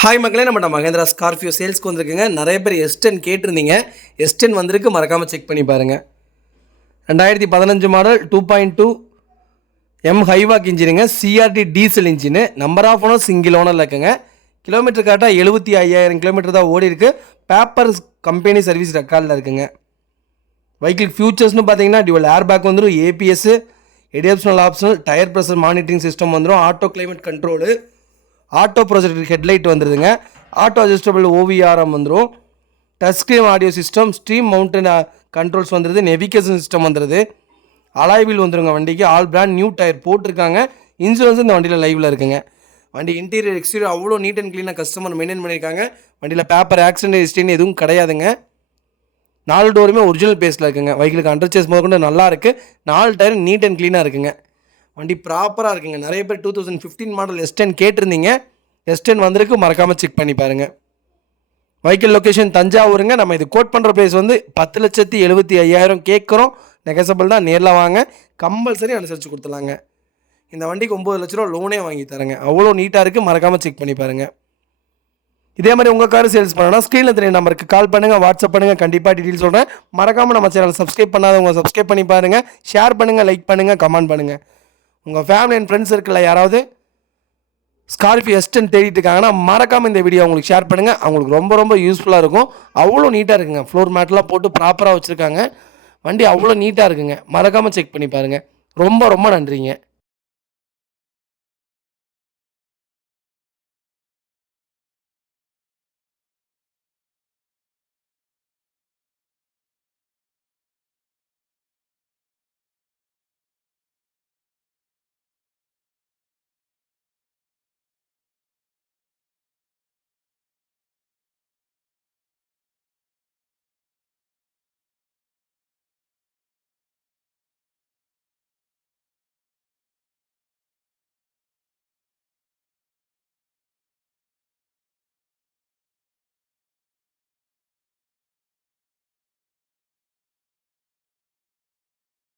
Hi மக்களே, நம்ம Mahindra Scorpio சேல்ஸ்க்கு வந்திருக்குங்க. நிறைய பேர் S10 கேட்டிருந்தீங்க. S10 வந்திருக்கு, மறக்காமல் செக் பண்ணி பாருங்கள். 2015 மாடல் 2.2 M ஹைவாக் இன்ஜினுங்க. CRT diesel engine. Number of owner single ஓனரில் இருக்குங்க. கிலோமீட்டர் கரெக்டாக 75,000 கிலோமீட்டர் தான் ஓடி இருக்குது. பேப்பர் கம்பெனி சர்வீஸ் ரெக்கார்டில் இருக்குங்க. வெஹிக்கிள் ஃபியூச்சர்ஸ்னு பார்த்தீங்கன்னா டியூவல் ஏர் பேக் வந்துடும், APS, additional optional, tyre pressure monitoring system வந்துடும், auto climate control, auto projector headlight வந்துடுதுங்க, ஆட்டோ அட்ஜஸ்டபிள் OVRM வந்துடும், touch screen audio system, steering mounted controls வந்துடுது, நெவிகேஷன் சிஸ்டம் வந்துடுது, அலாய் வீல் வந்துடுங்க. வண்டிக்கு ஆல் பிராண்ட் நியூ டயர் போட்டிருக்காங்க. Insurance இந்த வண்டியில் லைவில் இருக்குங்க. வண்டி இன்டீரியர் எக்ஸ்டீரியர் அவ்வளோ நீட் அண்ட் க்ளீனாக கஸ்டமர் மெயின்டைன் பண்ணியிருக்காங்க. வண்டியில் பேப்பர் ஆக்சிடென்ட் ஹிஸ்ட்ரின்னு எதுவும் கிடையாதுங்க. 4 டோருமே ஒரிஜினல் பேஸில் இருக்குங்க. வெஹிக்கிளுக்கு அண்டர்சேஸ் முதற்கொண்டு நல்லா இருக்குது. 4 டயர் நீட் அண்ட் க்ளீனாக இருக்குங்க. வண்டி ப்ராப்பராக இருக்குங்க. நிறைய பேர் 2015 மாடல் S10 கேட்டிருந்தீங்க. S10 வந்திருக்கு, மறக்காமல் செக் பண்ணி பாருங்கள். வெஹிக்கிள் லொக்கேஷன் தஞ்சாவூருங்க. நம்ம இது கோட் பண்ணுற ப்ரைஸ் வந்து 10,75,000 கேட்குறோம். நெகசபிள் தான், நேரில் வாங்க, கம்பல்சரி அனுசரித்து கொடுத்துலாங்க. இந்த வண்டிக்கு 9 லட்ச ரூபா லோனே வாங்கி தரேங்க. அவ்வளோ நீட்டாக இருக்குது, மறக்காமல் செக் பண்ணி பாருங்கள். இதே மாதிரி உங்கள் கார் சேல்ஸ் பண்ணணும்னா ஸ்க்ரீனில் தெரிய நம்பருக்கு கால் பண்ணுங்கள், வாட்ஸ்அப் பண்ணுங்கள். கண்டிப்பாக டீட்டெயில் சொல்கிறேன். மறக்காமல் நம்ம சேனல் சப்ஸ்கிரைப் பண்ணாதவங்க சப்ஸ்கிரைப் பண்ணி பாருங்கள். ஷேர் பண்ணுங்கள், லைக் பண்ணுங்கள், கமெண்ட் பண்ணுங்கள். உங்கள் ஃபேமிலி அண்ட் ஃப்ரெண்ட்ஸ் சர்க்கிளில் யாராவது ஸ்கார்பியோ S10 தேடிட்டு இருக்காங்கன்னா மறக்காமல் இந்த வீடியோ அவங்களுக்கு ஷேர் பண்ணுங்கள். அவங்களுக்கு ரொம்ப ரொம்ப யூஸ்ஃபுல்லாக இருக்கும். அவ்வளோ நீட்டாக இருக்குங்க. ஃப்ளோர் மேட்லாம் போட்டு ப்ராப்பராக வச்சுருக்காங்க. வண்டி அவ்வளோ நீட்டாக இருக்குங்க. மறக்காமல் செக் பண்ணி பாருங்கள். ரொம்ப ரொம்ப நன்றிங்க.